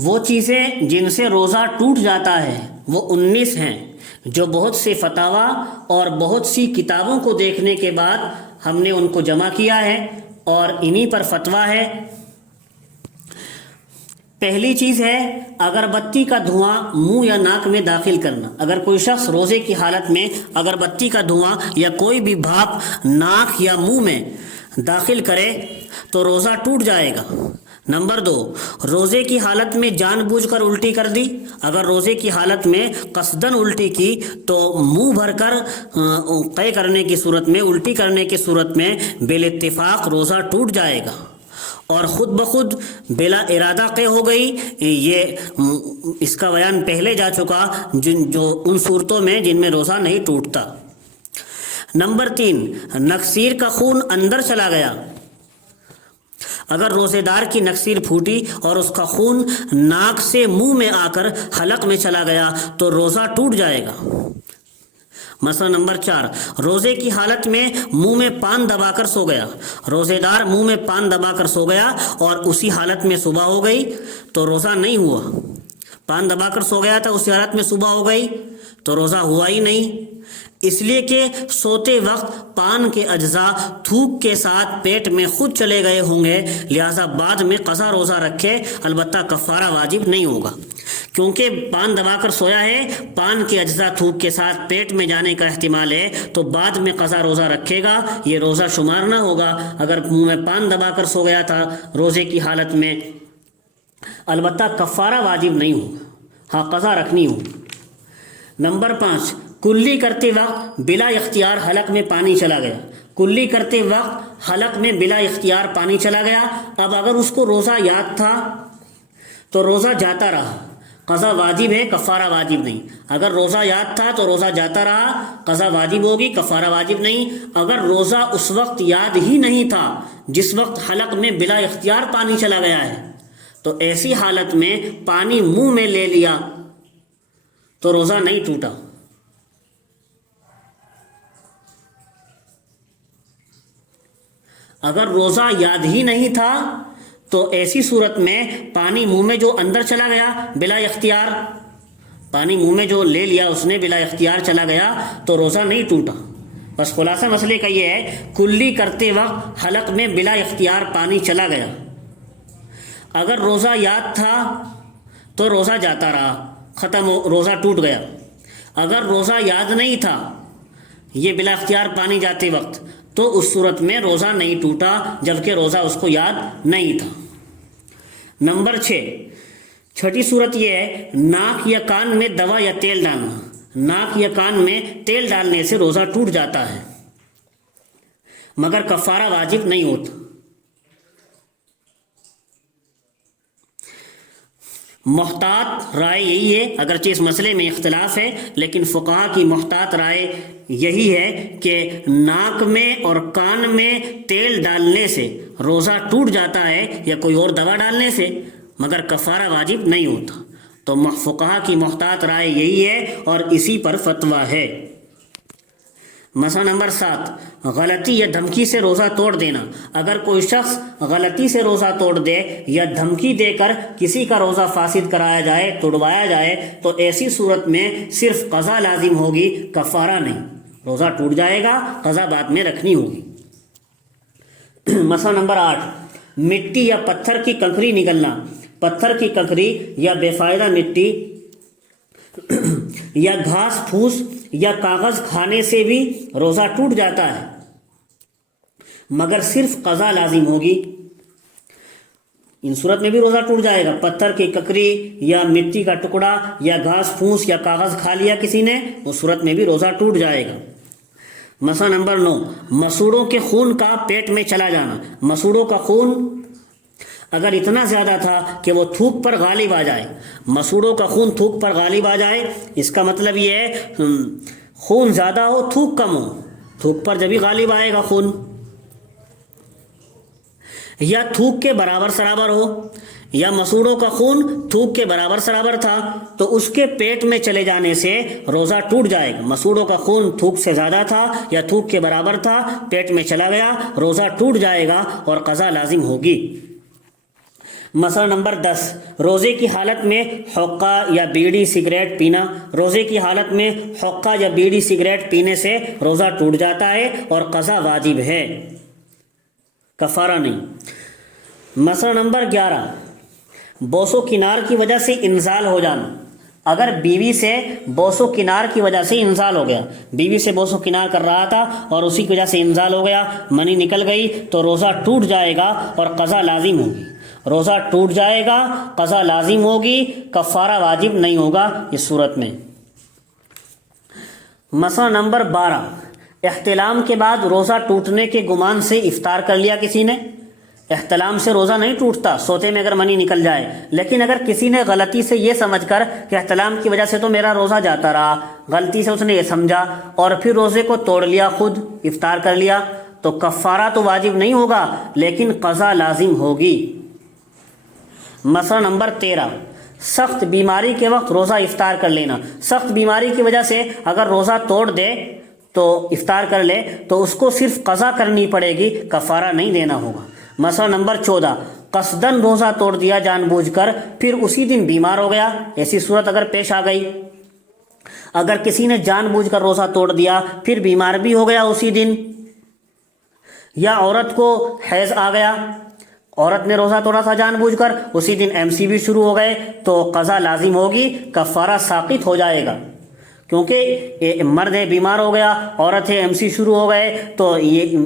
وہ چیزیں جن سے روزہ ٹوٹ جاتا ہے وہ 19 ہیں، جو بہت سے فتاویٰ اور بہت سی کتابوں کو دیکھنے کے بعد ہم نے ان کو جمع کیا ہے اور انہی پر فتویٰ ہے۔ پہلی چیز ہے اگربتی کا دھواں منہ یا ناک میں داخل کرنا۔ اگر کوئی شخص روزے کی حالت میں اگربتی کا دھواں یا کوئی بھی بھاپ ناک یا منہ میں داخل کرے تو روزہ ٹوٹ جائے گا۔ نمبر 2، روزے کی حالت میں جان بوجھ کر الٹی کر دی۔ اگر روزے کی حالت میں قصدن الٹی کی تو منہ بھر کر قے کرنے کی صورت میں، الٹی کرنے کی صورت میں بالاتفاق روزہ ٹوٹ جائے گا۔ اور خود بخود بلا ارادہ قے ہو گئی، یہ اس کا بیان پہلے جا چکا، جو ان صورتوں میں جن میں روزہ نہیں ٹوٹتا۔ نمبر 3، نکسیر کا خون اندر چلا گیا۔ اگر روزے دار کی نکسیر پھوٹی اور اس کا خون ناک سے منہ میں آ کر حلق میں چلا گیا تو روزہ ٹوٹ جائے گا۔ مسئلہ نمبر 4، روزے کی حالت میں منہ میں پان دبا کر سو گیا۔ روزے دار منہ میں پان دبا کر سو گیا اور اسی حالت میں صبح ہو گئی تو روزہ نہیں ہوا۔ پان دبا کر سو گیا تھا، اسی حالت میں صبح ہو گئی تو روزہ ہوا ہی نہیں، اس لیے کہ سوتے وقت پان کے اجزاء تھوک کے ساتھ پیٹ میں خود چلے گئے ہوں گے، لہٰذا بعد میں قضا روزہ رکھے، البتہ کفارہ واجب نہیں ہوگا۔ کیونکہ پان دبا کر سویا ہے، پان کے اجزاء تھوک کے ساتھ پیٹ میں جانے کا احتمال ہے، تو بعد میں قضا روزہ رکھے گا، یہ روزہ شمار نہ ہوگا۔ اگر منہ میں پان دبا کر سو گیا تھا روزے کی حالت میں، البتہ کفارہ واجب نہیں ہوگا، ہاں قضا رکھنی ہوگی۔ نمبر 5، کلی کرتے وقت بلا اختیار حلق میں پانی چلا گیا۔ کلی کرتے وقت حلق میں بلا اختیار پانی چلا گیا۔ اب اگر اس کو روزہ یاد تھا تو روزہ جاتا رہا، قضا واجب ہے، کفارہ واجب نہیں۔ اگر روزہ یاد تھا تو روزہ جاتا رہا، قضا واجب ہوگی، کفارہ واجب نہیں۔ اگر روزہ اس وقت یاد ہی نہیں تھا جس وقت حلق میں بلا اختیار پانی چلا گیا ہے، تو ایسی حالت میں پانی منہ میں لے لیا تو روزہ نہیں ٹوٹا۔ اگر روزہ یاد ہی نہیں تھا تو ایسی صورت میں پانی منہ میں جو اندر چلا گیا بلا اختیار، پانی منہ میں جو لے لیا اس نے بلا اختیار چلا گیا تو روزہ نہیں ٹوٹا۔ بس خلاصہ مسئلے کا یہ ہے، کلی کرتے وقت حلق میں بلا اختیار پانی چلا گیا۔ اگر روزہ یاد تھا تو روزہ جاتا رہا، ختم ہو، روزہ ٹوٹ گیا۔ اگر روزہ یاد نہیں تھا یہ بلا اختیار پانی جاتے وقت، تو اس صورت میں روزہ نہیں ٹوٹا، جبکہ روزہ اس کو یاد نہیں تھا۔ نمبر 6، چھٹی صورت یہ ہے ناک یا کان میں دوا یا تیل ڈالنا۔ ناک یا کان میں تیل ڈالنے سے روزہ ٹوٹ جاتا ہے مگر کفارہ واجب نہیں ہوتا۔ محتاط رائے یہی ہے، اگرچہ اس مسئلے میں اختلاف ہے، لیکن فقہا کی محتاط رائے یہی ہے کہ ناک میں اور کان میں تیل ڈالنے سے روزہ ٹوٹ جاتا ہے یا کوئی اور دوا ڈالنے سے، مگر کفارہ واجب نہیں ہوتا۔ تو فقہا کی محتاط رائے یہی ہے اور اسی پر فتویٰ ہے۔ مسئلہ نمبر 7، غلطی یا دھمکی سے روزہ توڑ دینا۔ اگر کوئی شخص غلطی سے روزہ توڑ دے یا دھمکی دے کر کسی کا روزہ فاسد کرایا جائے، توڑوایا جائے، تو ایسی صورت میں صرف قضا لازم ہوگی، کفارہ نہیں۔ روزہ ٹوٹ جائے گا، قضا بعد میں رکھنی ہوگی۔ مسئلہ نمبر 8، مٹی یا پتھر کی کنکری نگلنا۔ پتھر کی کنکری یا بے فائدہ مٹی یا گھاس پھوس یا کاغذ کھانے سے بھی روزہ ٹوٹ جاتا ہے، مگر صرف قضا لازم ہوگی۔ ان صورت میں بھی روزہ ٹوٹ جائے گا۔ پتھر کی ککری یا مٹی کا ٹکڑا یا گھاس پھوس یا کاغذ کھا لیا کسی نے، اس صورت میں بھی روزہ ٹوٹ جائے گا۔ مسئلہ نمبر 9، مسوڑوں کے خون کا پیٹ میں چلا جانا۔ مسوڑوں کا خون اگر اتنا زیادہ تھا کہ وہ تھوک پر غالب آ جائے، مسوڑوں کا خون تھوک پر غالب آ جائے، اس کا مطلب یہ ہے خون زیادہ ہو تھوک کم ہو، تھوک پر جبھی غالب آئے گا خون، یا تھوک کے برابر سرابر ہو، یا مسوڑوں کا خون تھوک کے برابر سرابر تھا تو اس کے پیٹ میں چلے جانے سے روزہ ٹوٹ جائے گا۔ مسوڑوں کا خون تھوک سے زیادہ تھا یا تھوک کے برابر تھا، پیٹ میں چلا گیا، روزہ ٹوٹ جائے گا اور قضا لازم ہوگی۔ مسئلہ نمبر 10، روزے کی حالت میں حقہ یا بیڑی سگریٹ پینا۔ روزے کی حالت میں حقہ یا بیڑی سگریٹ پینے سے روزہ ٹوٹ جاتا ہے اور قضا واجب ہے، کفارہ نہیں۔ مسئلہ نمبر 11، بوس و کنار کی وجہ سے انزال ہو جانا۔ اگر بیوی سے بوس و کنار کی وجہ سے انزال ہو گیا، بیوی سے بوس و کنار کر رہا تھا اور اسی کی وجہ سے انزال ہو گیا، منی نکل گئی، تو روزہ ٹوٹ جائے گا اور قضا لازم ہوگی۔ روزہ ٹوٹ جائے گا، قضا لازم ہوگی، کفارہ واجب نہیں ہوگا اس صورت میں۔ مسئلہ نمبر 12، احتلام کے بعد روزہ ٹوٹنے کے گمان سے افطار کر لیا کسی نے۔ احتلام سے روزہ نہیں ٹوٹتا، سوتے میں اگر منی نکل جائے، لیکن اگر کسی نے غلطی سے یہ سمجھ کر کہ احتلام کی وجہ سے تو میرا روزہ جاتا رہا، غلطی سے اس نے یہ سمجھا اور پھر روزے کو توڑ لیا، خود افطار کر لیا، تو کفارہ تو واجب نہیں ہوگا لیکن قضا لازم ہوگی۔ مسئلہ نمبر 13، سخت بیماری کے وقت روزہ افطار کر لینا۔ سخت بیماری کی وجہ سے اگر روزہ توڑ دے تو افطار کر لے تو اس کو صرف قضا کرنی پڑے گی، کفارہ نہیں دینا ہوگا۔ مسئلہ نمبر 14، قصدن روزہ توڑ دیا جان بوجھ کر، پھر اسی دن بیمار ہو گیا، ایسی صورت اگر پیش آ گئی، اگر کسی نے جان بوجھ کر روزہ توڑ دیا پھر بیمار بھی ہو گیا اسی دن، یا عورت کو حیض آ گیا، عورت نے روزہ توڑا تھا جان بوجھ کر، اسی دن MC بھی شروع ہو گئے، تو قضا لازم ہوگی، کفارہ ساقط ہو جائے گا، کیونکہ مرد ہے بیمار ہو گیا، عورت ہے MC شروع ہو گئے، تو یہ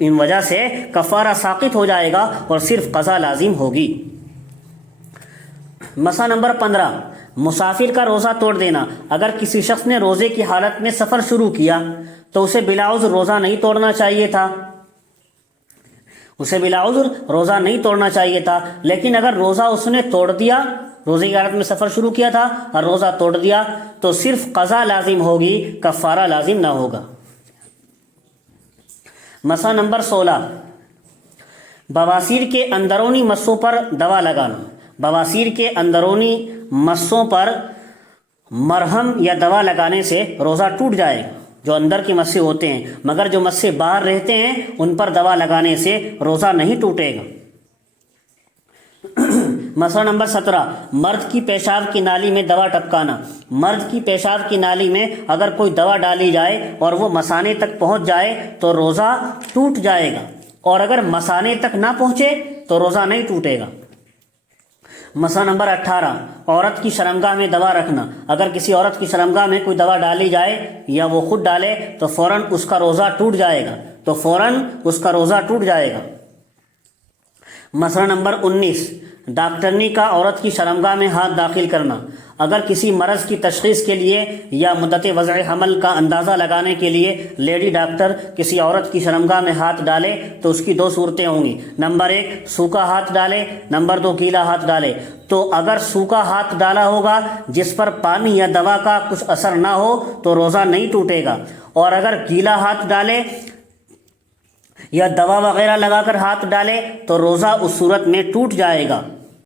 ان وجہ سے کفارہ ساقط ہو جائے گا اور صرف قضا لازم ہوگی۔ مسئلہ نمبر 15، مسافر کا روزہ توڑ دینا۔ اگر کسی شخص نے روزے کی حالت میں سفر شروع کیا تو اسے بلا عذر روزہ نہیں توڑنا چاہیے تھا، اسے بلا عذر روزہ نہیں توڑنا چاہیے تھا، لیکن اگر روزہ اس نے توڑ دیا، روزے کی حالت میں سفر شروع کیا تھا اور روزہ توڑ دیا، تو صرف قضا لازم ہوگی، کفارہ لازم نہ ہوگا۔ مسئلہ نمبر 16، بواسیر کے اندرونی مسوں پر دوا لگانا۔ بواسیر کے اندرونی مسوں پر مرہم یا دوا لگانے سے روزہ ٹوٹ جائے گا، جو اندر کے مسے ہوتے ہیں، مگر جو مسے باہر رہتے ہیں ان پر دوا لگانے سے روزہ نہیں ٹوٹے گا۔ مسئلہ نمبر 17، مرد کی پیشاب کی نالی میں دوا ٹپکانا۔ مرد کی پیشاب کی نالی میں اگر کوئی دوا ڈالی جائے اور وہ مثانے تک پہنچ جائے تو روزہ ٹوٹ جائے گا، اور اگر مثانے تک نہ پہنچے تو روزہ نہیں ٹوٹے گا۔ مسئلہ نمبر 18، عورت کی شرمگاہ میں دوا رکھنا۔ اگر کسی عورت کی شرمگاہ میں کوئی دوا ڈالی جائے یا وہ خود ڈالے تو فوراً اس کا روزہ ٹوٹ جائے گا، مسئلہ نمبر 19، ڈاکٹرنی کا عورت کی شرمگاہ میں ہاتھ داخل کرنا۔ اگر کسی مرض کی تشخیص کے لیے یا مدت وضع حمل کا اندازہ لگانے کے لیے لیڈی ڈاکٹر کسی عورت کی شرمگاہ میں ہاتھ ڈالے تو اس کی دو صورتیں ہوں گی، نمبر 1 سوکھا ہاتھ ڈالے، نمبر 2 گیلا ہاتھ ڈالے۔ تو اگر سوکھا ہاتھ ڈالا ہوگا جس پر پانی یا دوا کا کچھ اثر نہ ہو تو روزہ نہیں ٹوٹے گا، اور اگر گیلا ہاتھ ڈالے یا دوا وغیرہ لگا کر ہاتھ ڈالے تو روزہ اس صورت میں ٹوٹ جائے گا۔